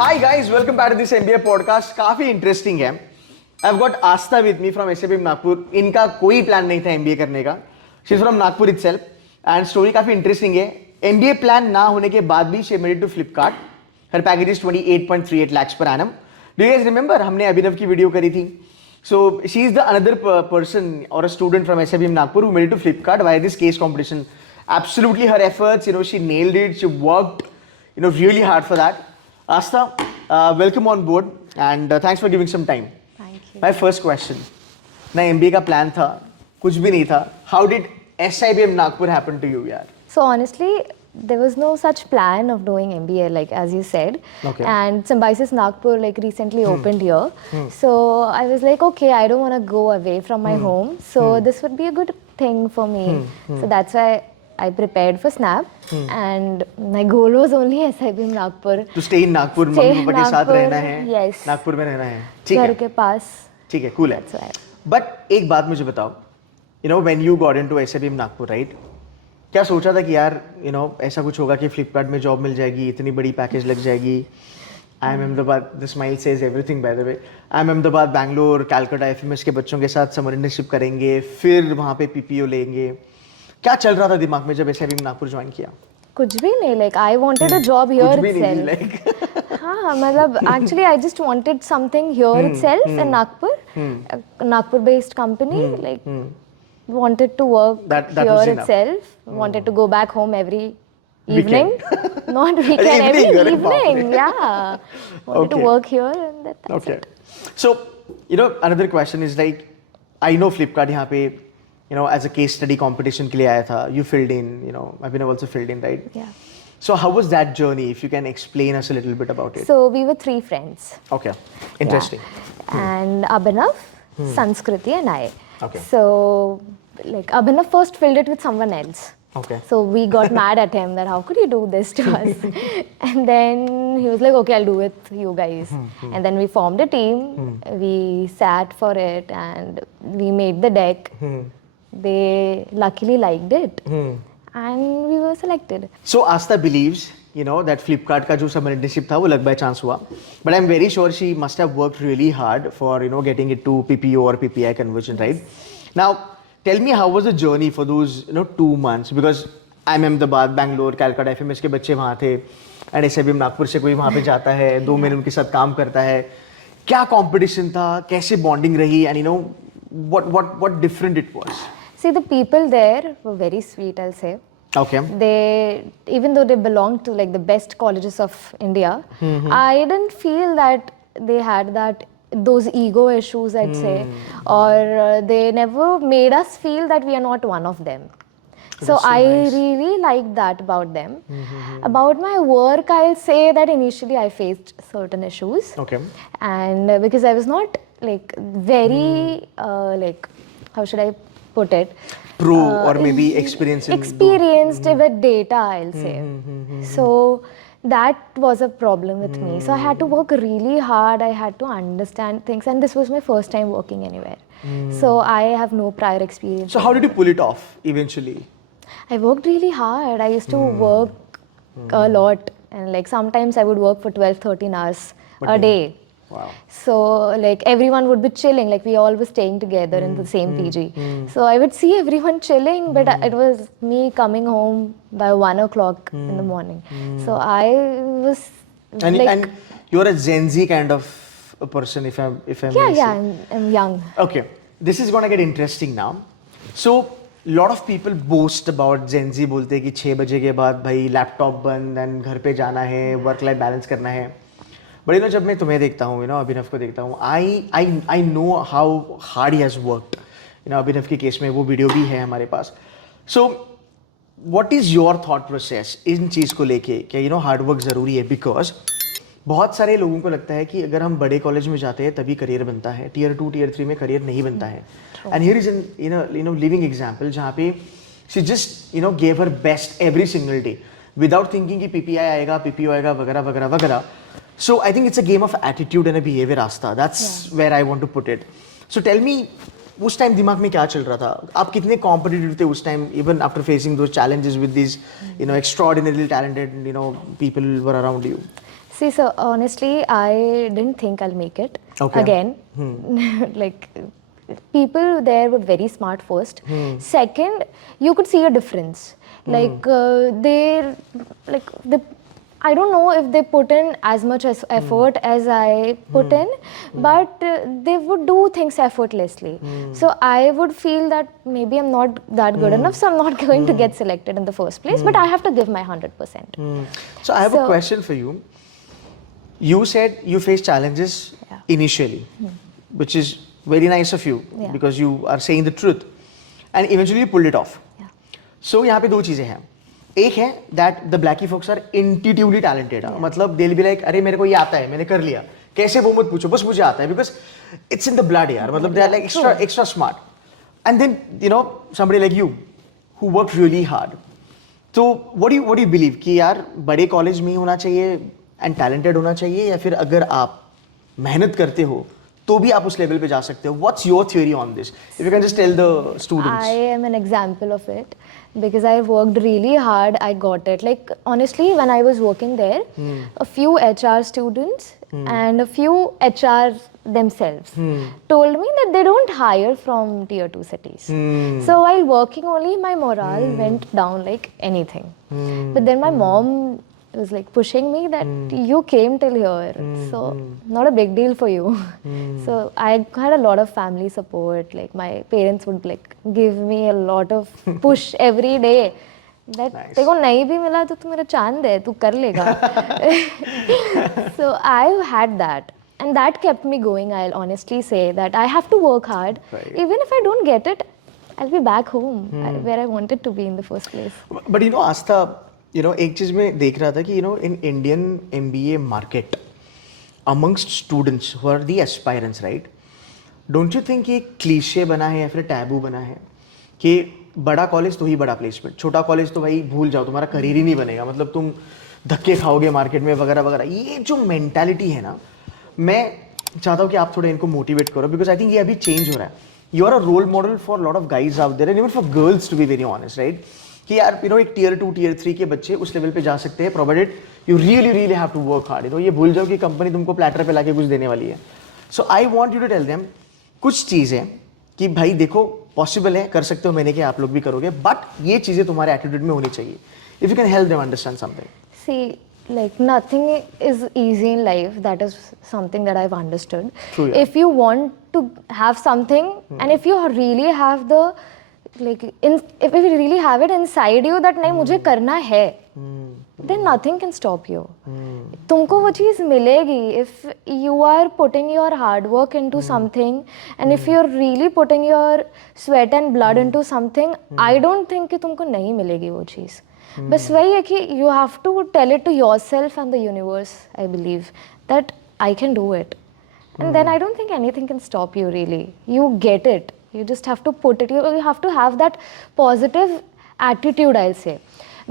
Hi guys, welcome back to this MBA podcast. काफी interesting है. I've got Asta with me from SABM Nagpur. इनका कोई plan नहीं था MBA करने का. She's from Nagpur itself. And story काफी इंटरेस्टिंग है. MBA प्लान ना होने के बाद भी she made it to Flipkart. Her package is 28.38 lakhs per annum. Do you guys remember? हमने अभिनव की वीडियो करी थी. So she is the another person or a student from SABM Nagpur who made it to Flipkart via this case competition. Absolutely her efforts, she nailed it. She worked, really hard for that. Asta, welcome on board and thanks for giving some time. Thank you. My first question, ना MBA का plan था, कुछ भी नहीं था. How did SIBM Nagpur happen to you, यार? So honestly, there was no such plan of doing MBA, like as you said. Okay. And Symbiosis Nagpur recently opened here. So I was like, okay, I don't want to go away from my home. So this would be a good thing for me. So that's why I prepared for SNAP. And my goal was only SIBM Nagpur. To stay in Nagpur, mummy papa के साथ रहना है. Yes. Nagpur में रहना है. ठीक घर है. के पास. ठीक है, cool है. That's why. But एक बात मुझे बताओ, when you got into SIBM Nagpur, right? क्या सोचा था कि यार ऐसा कुछ होगा कि फ्लिपकार्ट में जॉब मिल जाएगी, इतनी बड़ी पैकेज लग जाएगी. I am Ahmedabad, the smile says everything by the way. I am Ahmedabad, Bangalore, Calcutta FMS के बच्चों के साथ समर इंटर्नशिप करेंगे, फिर वहाँ पे पीपीओ लेंगे. क्या चल रहा था दिमाग में जब SIBM नागपुर ज्वाइन किया? कुछ भी नहीं, like I wanted a job here कुछ भी नहीं, itself. like हाँ, मतलब actually I just wanted something here itself in Nagpur, Nagpur-based company, like wanted to work That was here enough. itself. Wanted to go back home every evening, not weekend, Evening, every अरे बाप रे. evening. Yeah, wanted to Okay. work here and that's Okay. it. So, another question is like, I know Flipkart यहाँ पे, as a case study competition के लिए आया था. You filled in, Abhinav also filled in, right? Yeah. So how was that journey? If you can explain us a little bit about it. So we were 3 friends. Okay. Interesting. Yeah. And Abhinav, Sanskriti and I. Okay. So like Abhinav first filled it with someone else. Okay. So we got mad at him that how could you do this to us? And then he was like, okay, I'll do it with you guys. And then we formed a team. We sat for it and we made the deck. They luckily liked it. And we were selected. So Asta believes, that Flipkart का जो summer internship था वो luck by chance हुआ. But I'm very sure she must have worked really hard for, getting it to PPO or PPI conversion, right? Now, tell me how was the journey for those, 2 months? Because I'm Ahmedabad, Bangalore, Calcutta, FMS के बच्चे वहाँ थे. And SIBM Nagpur से कोई वहाँ पे जाता है, 2 महीने उनके साथ काम करता है. क्या competition था? कैसे bonding रही? And what different it was? See, the people there were very sweet, I'll say. Okay. They, even though they belonged to like the best colleges of India, I didn't feel that they had those ego issues, I'd say, or they never made us feel that we are not one of them. So I really liked that about them. About my work, I'll say that initially I faced certain issues. Okay. And because I was not like very how should I put it? Pro or maybe experienced with data, I'll say. So that was a problem with me. So I had to work really hard. I had to understand things, and this was my first time working anywhere. So I have no prior experience. So how did you pull it off eventually? I worked really hard. I used to work a lot, and like sometimes I would work for 12-13 hours a day. Wow. So like everyone would be chilling, like we all were staying together in the same PG. So I would see everyone chilling, but it was me coming home by 1 o'clock in the morning. So I was And you're a Gen Z kind of a person, if I'm I'm young. Okay, this is gonna get interesting now. So lot of people boast about Gen Z, बोलते हैं कि 6 बजे के बाद भाई laptop बंद and घर पे जाना है, वर्क लाइफ बैलेंस करना है. बट जब मैं तुम्हें देखता हूँ, अभिनव को देखता हूँ, I know how hard he has worked. Abhinav के केस में वो वीडियो भी है हमारे पास. So what is your thought process in चीज़ को लेके कि हार्ड वर्क ज़रूरी है? बिकॉज बहुत सारे लोगों को लगता है कि अगर हम बड़े कॉलेज में जाते हैं तभी करियर बनता है, टीयर 2 टीयर 3 में करियर नहीं बनता है. And here is an living example जहाँ पे she just gave her best every single day without thinking कि पीपीआई आएगा, पीपीओ आएगा, वगैरह वगैरह वगैरह. So I think it's a game of attitude and a behavior, Asta. That's where I want to put it. So tell me, उस time दिमाग में क्या चल रहा था? आप कितने कॉम्पिटिटिव थे उस time, even after facing those challenges with these, extraordinarily talented, people were around you? See, so honestly, I didn't think I'll make it Okay. again. Like, people there were very smart first. Second, you could see a difference. Like, I don't know if they put in as much as effort as I put in, but they would do things effortlessly. So I would feel that maybe I'm not that good enough, so I'm not going to get selected in the first place. But I have to give my 100%. So I have a So- question for you. You said you faced challenges Yeah. initially, which is very nice of you Yeah. because you are saying the truth, and eventually you pulled it off. Yeah. So यहाँ पे दो चीजें हैं. एक है that the Blackie folks are intuitively talented. मतलब they'll be like, अरे मेरे को ये आता है, मैंने कर लिया. कैसे वो मत पूछो, बस मुझे आता है because it's in the blood यार. मतलब they are like extra smart. And then you know somebody like you who worked really hard. तो what do you believe कि यार बड़े कॉलेज में ही होना चाहिए एंड टैलेंटेड होना चाहिए, या फिर अगर आप मेहनत करते हो तो भी आप उस लेवल पे जा सकते हो? What's your theory on this, if you can just tell the students. I am an example of it because I worked really hard. I got it. Like, honestly, when I was working there, a few HR students and a few HRs themselves told me that they don't hire from tier 2 cities. So while working only, my morale went down like anything. But then my mom was like pushing me that you came till here, so not a big deal for you. So I had a lot of family support. Like, my parents would like give me a lot of push every day that Nice. तेरे को नहीं भी मिला तो तू मेरा चांद है, तू कर लेगा. So I had that, and that kept me going. I'll honestly say that I have to work hard. Right. Even if I don't get it, I'll be back home where I wanted to be in the first place. But you know Aastha, you know एक चीज मैं देख रहा था कि you know in Indian MBA market amongst students who are the aspirants, right, don't you think ये cliche बना है या फिर टैबू बना है कि बड़ा कॉलेज तो ही बड़ा प्लेसमेंट, छोटा कॉलेज तो भाई भूल जाओ, तुम्हारा करियर ही नहीं बनेगा, मतलब तुम धक्के खाओगे मार्केट में वगैरह वगैरह. ये जो मेंटालिटी है ना, मैं चाहता हूँ कि आप थोड़ा इनको मोटिवेट करो बिकॉज आई थिंक ये अभी चेंज हो रहा है. You are a role model for lot of guys out there and even for girls to be very honest, right, कि यार यू नो एक टियर 2 टियर 3 के बच्चे उस लेवल पे जा सकते हैं provided you really have to work hard. You know ये भूल जाओ कि कंपनी तुमको प्लेटर पे लाके कुछ देने वाली है. So I want you to tell them कुछ चीज़ें कि भाई देखो पॉसिबल है, कर सकते हो, मैंने कि आप लोग भी करोगे, बट ये चीज़ें तुम्हारे एटीट्यूड में होनी चाहिए. If you can help them understand something. See, like, nothing is easy in life. That is something that I've understood. True, yeah. If you want to have something, and if you really have the, like, if you really have it inside you that नहीं मुझे करना है, then nothing can stop you. तुमको वो चीज़ मिलेगी if you are putting your hard work into something, and if you're really putting your sweat and blood into something, I don't think कि तुमको नहीं मिलेगी वो चीज़. बस वही है कि you have to tell it to yourself and the universe, I believe, that I can do it. And then I don't think anything can stop you really. You get it. You just have to put it, you have to have that positive attitude, I'll say.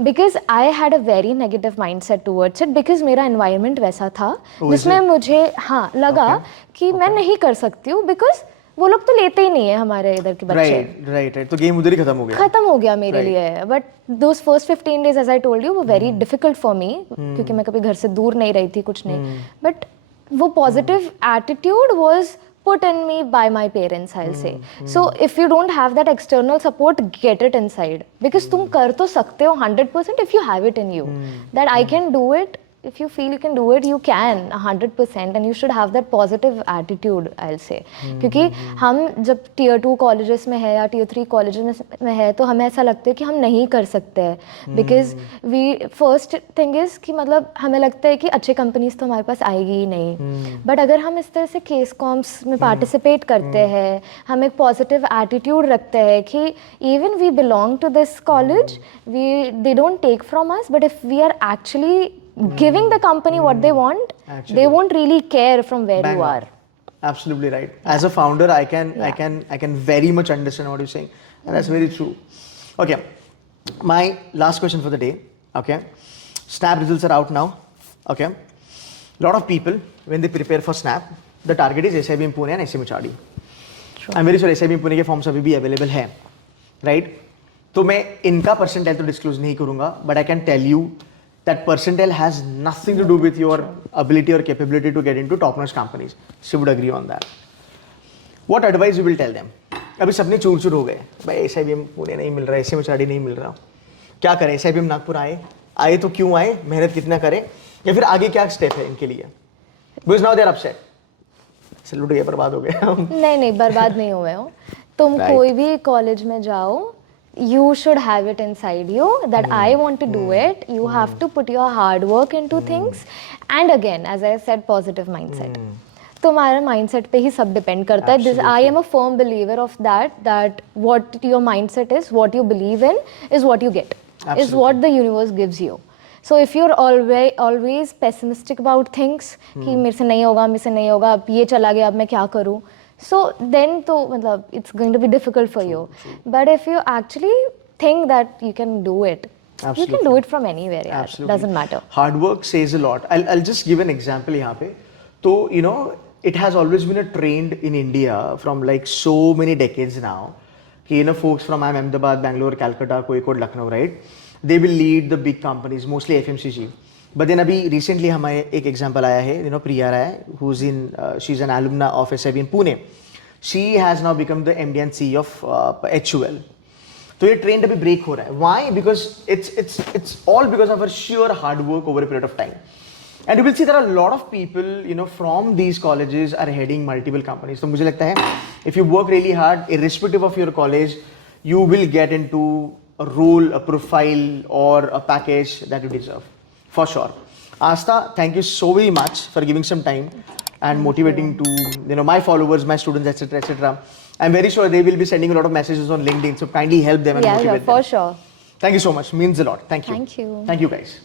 Because I had a very negative mindset towards it because मेरा environment वैसा था जिसमें मुझे हाँ लगा कि मैं नहीं कर सकती हूँ because वो लोग तो लेते ही नहीं है हमारे इधर के बच्चे. राइट. तो गेम उधर ही खत्म हो गया मेरे लिए. But those first 15 days, as I told you, वो वेरी डिफिकल्ट फॉर मी क्योंकि मैं कभी घर से दूर नहीं रही थी, कुछ नहीं. बट वो positive attitude was put in me by my parents, I'll say. So if you don't have that external support, get it inside because तुम कर तो सकते हो 100% if you have it in you that I can do it. If you feel you can do it, you can 100%, and you should have that positive attitude, I'll say. क्योंकि हम जब tier 2 colleges में है या tier 3 colleges में है तो हमें ऐसा लगता है कि हम नहीं कर सकते हैं because we first thing is कि मतलब हमें लगता है कि अच्छे companies तो हमारे पास आएगी ही नहीं. But अगर हम इस तरह से case comps में participate करते हैं, हम एक positive attitude रखते हैं कि even we belong to this college, they don't take from us, but if we are actually giving the company what they want, they won't really care from where you are. Absolutely right. As a founder, I can very much understand what you're saying, and that's very true. Okay, my last question for the day. Okay, Snap results are out now. Okay, lot of people when they prepare for Snap, the target is SIBM Pune and SIBM HRD. I'm very sure SIBM Pune के forms अभी भी available हैं, right? तो मैं इनका percentile तो disclose नहीं करूँगा, but I can tell you that percentile has nothing to do with your ability or capability to get into top-notch companies. She would agree on that. What advice you will tell them? अभी सबने चूर हो गए भाई, SIBM Pune नहीं मिल रहा है, SMHRD नहीं मिल रहा, क्या करें? SIBM नागपुर आए तो क्यों आए, मेहनत कितना करें, या फिर आगे क्या स्टेप है इनके लिए? Because now they are upset. Salute गया, बर्बाद हो गए. नहीं बर्बाद नहीं हुए हो तुम. Right. कोई भी कॉलेज में जाओ, you should have it inside you that I want to do it. You have to put your hard work into things, and again, as I said, positive mindset. तुम्हारा mindset पे ही सब depend करता है. This, I am a firm believer of that what your mindset is, what you believe in, is what you get. Is what the universe gives you. So if you're always pessimistic about things, कि मेरे से नहीं होगा, अब ये चला गया, अब मैं क्या करूँ? So then तो मतलब it's going to be difficult for you. But if you actually think that you can do it, you can do it from anywhere. Yeah, doesn't matter. Hard work says a lot. I'll just give an example यहाँ पे. तो you know, it has always been a trend in India from like so many decades now. कि you know, folks from Ahmedabad, Bangalore, Calcutta, Kozhikode, Lucknow, right? They will lead the big companies, mostly FMCG. But then अभी recently हमारे एक example आया है, you know, Priya Rai, who's in, she's an alumna of SIB in Pune. She has now become the MD and CEO of HUL. तो ये trend अभी break हो रहा है. Why? Because it's all because of her sheer hard work over a period of time. And you will see there are a lot of people, you know, from these colleges are heading multiple companies. तो मुझे लगता है, if you work really hard, irrespective of your college, you will get into a role, a profile, or a package that you deserve, for sure. Asta, thank you so very much for giving some time and motivating to, you know, my followers, my students, etc., etc. I'm very sure they will be sending a lot of messages on LinkedIn, so kindly help them and motivate them. For sure. Thank you so much. Means a lot. Thank you. Thank you. Thank you, guys.